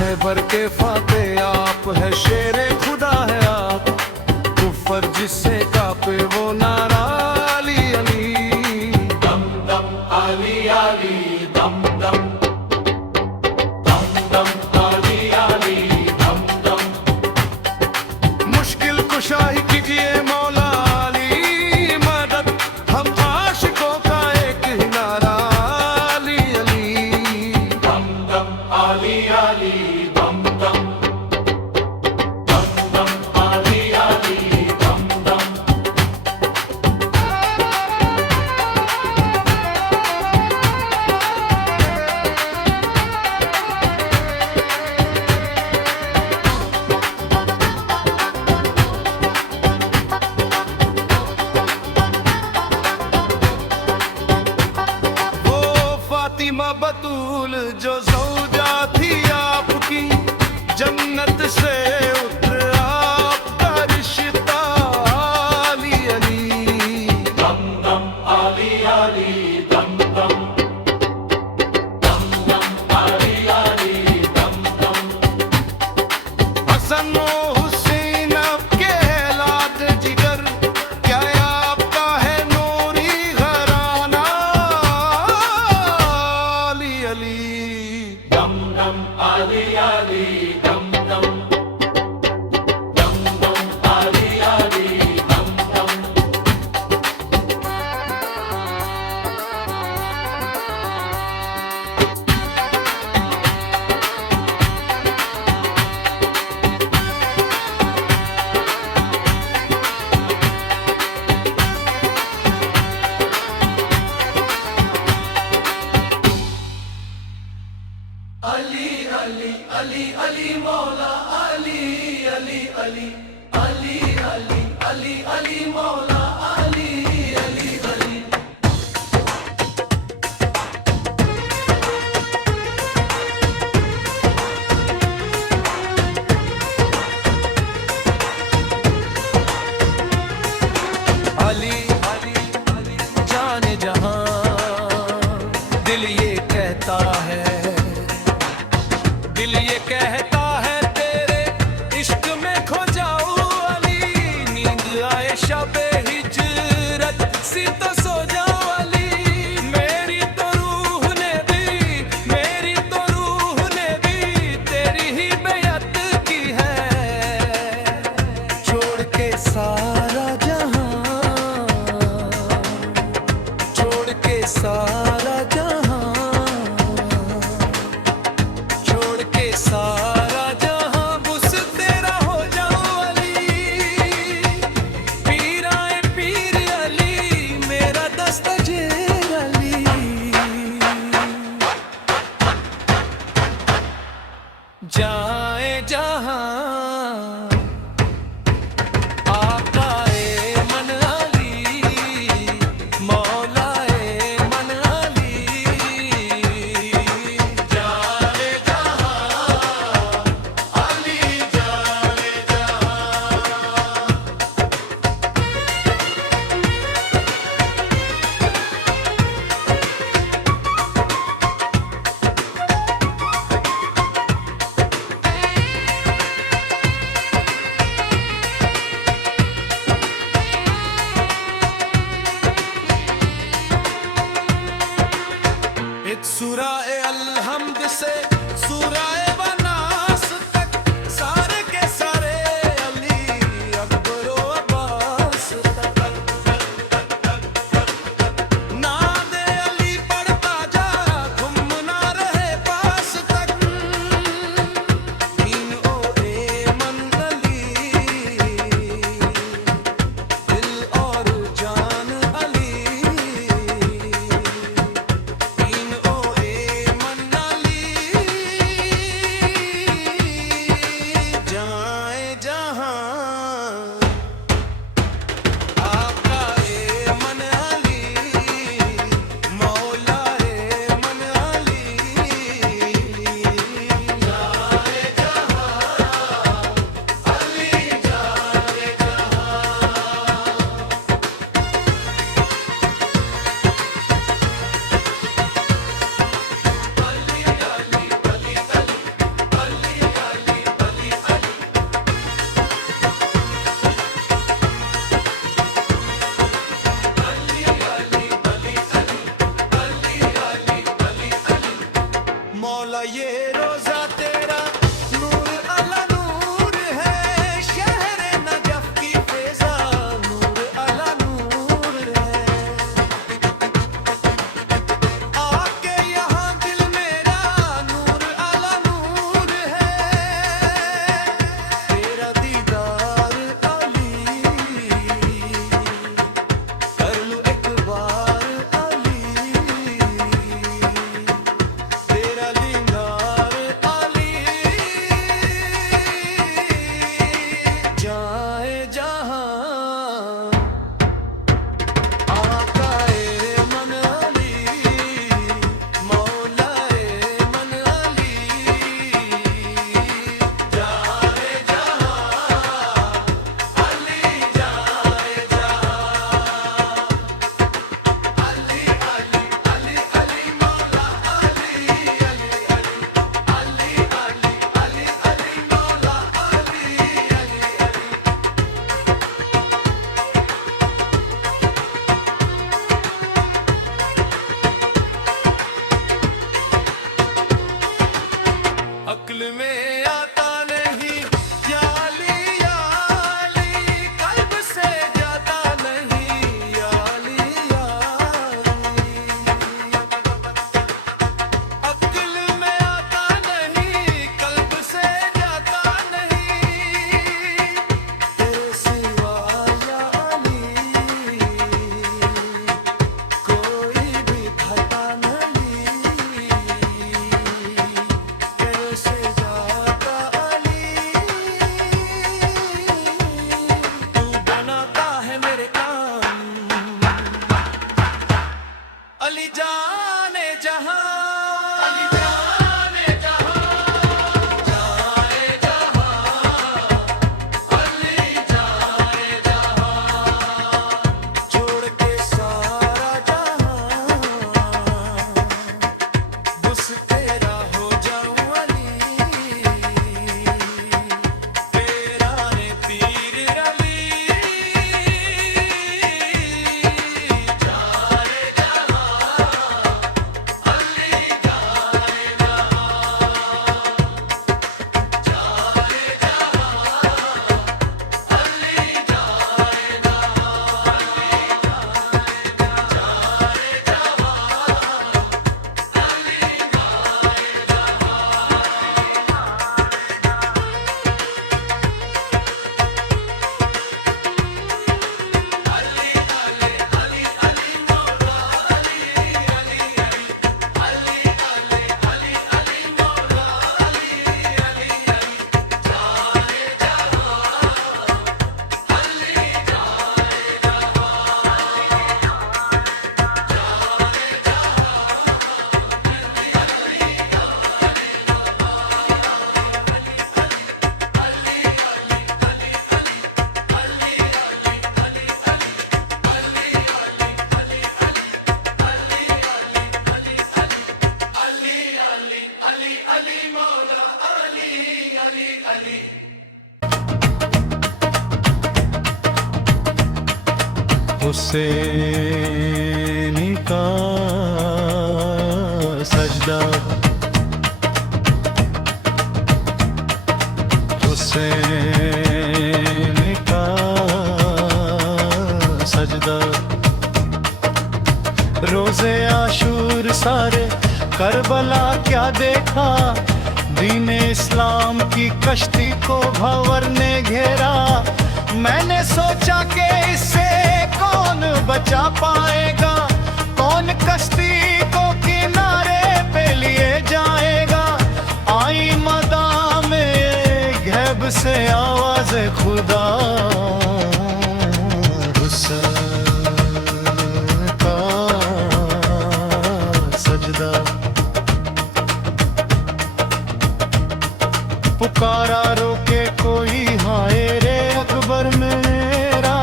खैबर के फाते आप है, शेरे खुदा है आप, कुफर जिससे कापे वो नारा अली अली। दम दम अली अली दम दम, दम दम अली अली दम दम। मुश्किल कुशाई कीजिए मौला अली मदद, हम आशिकों का एक ही नारा अली अली। दम दम अली अली दम दम, दम दम अली अली दम दम। वो फातिमा बतूल जो ज़ौजा थी आपकी, जन्नत से उतर आपका रिश्ता अली अली। दम दम अली अली दम दम, दम दम अली अली दम दम। हसन और हुसैन आपके लाद जिगर, क्या आपका है नूरी घराना अली अली। दम दम अली अली दम दम, दम दम अली अली दम दम। अली अली अली अली मौला अली अली अली अली अली अली अली मौला अली अली अली। अली अली जाने जहां दिल ये कहता है, दिल ये कहता है तेरे इश्क में खो जाऊं अली। नींद आए शबे हिजरत सी तो सो जाऊं अली। मेरी तो रूह ने भी, मेरी तो रूह ने भी तेरी ही बेअत की है। छोड़ के सारा जहां, छोड़ के सारा जहां, छोड़ के सारा जहां बुस तेरा हो जाऊं अली। पीर आए पीर अली मेरा दस्तगीर अली। जाए जहां आकाए मन अली, मौलाए मन अली। जाने जहां अली जाने जहां। दिल में आता नहीं याली याली, कल्ब से जाता नहीं याली याली, अक्ल में आता नहीं कल्ब से जाता नहीं, तेरे सिवा याली कोई भी घटा नहीं, कैसे जाता अली, तू बनाता है मेरे काम, अली जाने जहां, अली जाने जहां, जाए जहां, अली जाए जहां, छोड़ के सारा जहां, बस तेरा हो जाऊं अली, तेरा रे पीर अली, जाए जहां, अली जाए जहां, जाए जहां, अली जाए हुसैन का सजदा, हुसैन का सजदा, रोज़े आशूर सारे करबला क्या देखा, दीन इस्लाम की कश्ती को भंवर ने घेरा, मैंने सोचा कि इससे कौन बचा पाएगा, कौन कश्ती को किनारे पे लिए जाएगा, आई मदा में गैब से आवाज़ खुदा, हुसैन का सजदा, पुकारा रोके कोई हाय रे अकबर मेरा,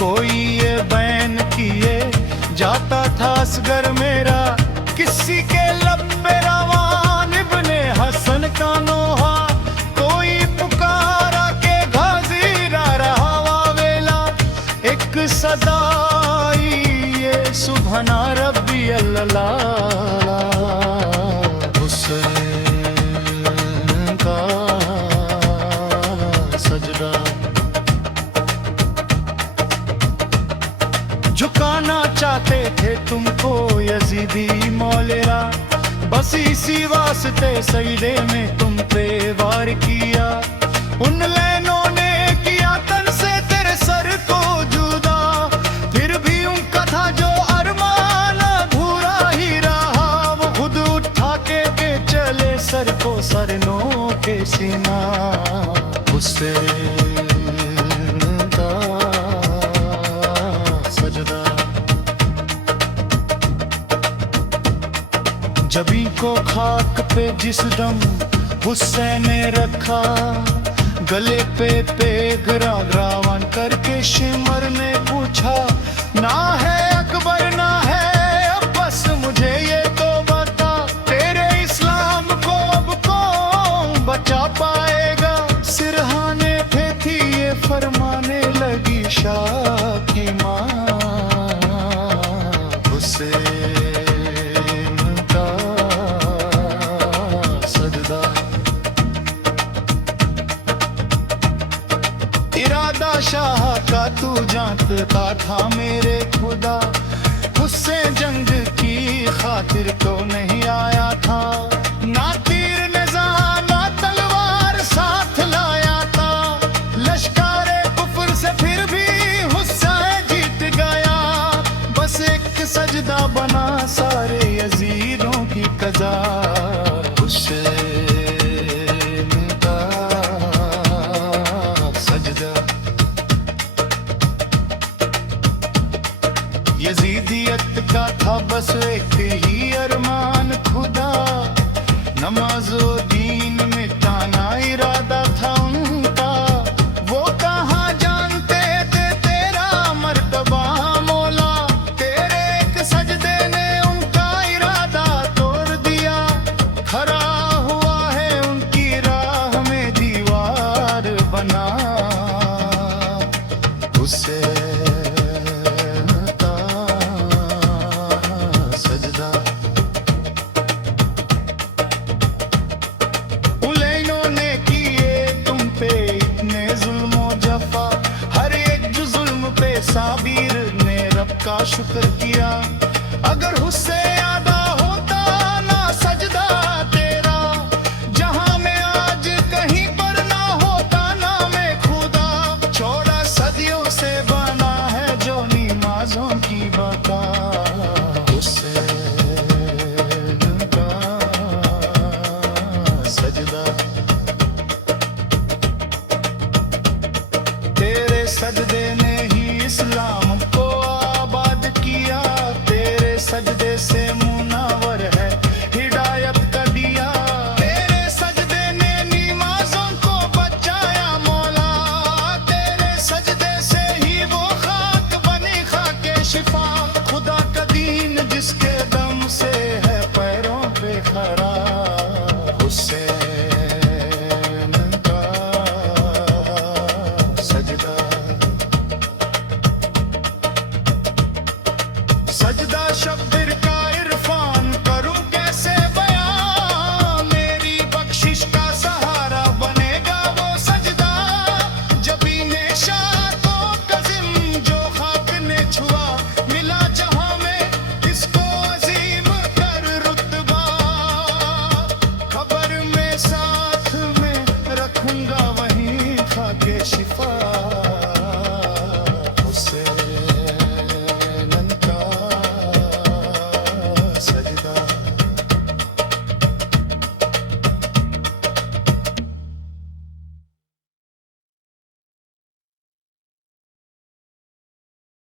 कोई ये बैन किए जाता था असगर मेरा, किसी के लब पे रवान इब्ने हसन का नोहा, कोई पुकारा के गाजीरा रहा वावेला, एक सदाई ये सुबहाना रब्बी अल्लाह, हुसैन का सजदा, झुकाना चाहते थे तुमको यजीदी मौलेरा, बस इसी वास्ते सजदे में तुम पे वार किया, उन लैनों ने किया तन से तेरे सर को जुदा, फिर भी उनका था जो अरमान अधूरा ही रहा, वो खुद उठा के चले सर को सरनो के सीना, हुसैन का सजदा, जबी को खाक पे जिस दम हुसैन ने रखा, गले पे पेग रागरावन करके शिमर ने पूछा, ना है अकबर ना है अब्बास मुझे ये तो बता, तेरे इस्लाम को अब कौन बचा पाएगा, सिरहाने पे थी ये फरमाने लगी शाह की माँ, हुसैन का सजदा, इरादा शाह का तू जानता था मेरे खुदा, उससे जंग की खातिर तो नहीं आया था। ना तीर निज़ाम ना तलवार साथ लाया था, लश्कारे कुफर से फिर भी हुसैन जीत गया। बस एक सजदा बना सारे यजीदों की कज़ा, हुसैन का सजदा। यजीदियत का था बस एक ही अरमान खुदा, नमाज़ो दीन मिटाना इरादा था उनका। वो कहाँ जानते थे तेरा मर्तबा मौला, तेरे एक सजदे ने उनका इरादा तोड़ दिया। खड़ा हुआ है उनकी राह में दीवार बना, उससे साबिर ने रब का शुक्र किया। अगर हुस्से यादा होता ना सजदा तेरा, जहां में आज कहीं पर ना होता ना मैं खुदा। छोड़ा सदियों से बना है जो नमाज़ों की बका, हुसैन का सजदा। तेरे सजदे ने इस्लाम को आबाद किया, तेरे सजदे से मुनावर है हिदायत का दिया। तेरे सजदे ने नमाज़ों को बचाया मौला, तेरे सजदे से ही वो खाक बनी खाके शिफा। खुदा का दीन जिसके दम से है पैरों पे खड़ा, हुसैन का सजदा। सजदा शब्द का इरफान करूं कैसे बयां, मेरी बख्शिश का सहारा बनेगा वो सजदा। जबी नेशा तो कज़िम जो खाक ने छुआ, मिला जहां में इसको अजीम कर रुतबा। खबर में साथ में रखूंगा वहीं खाके शिफा।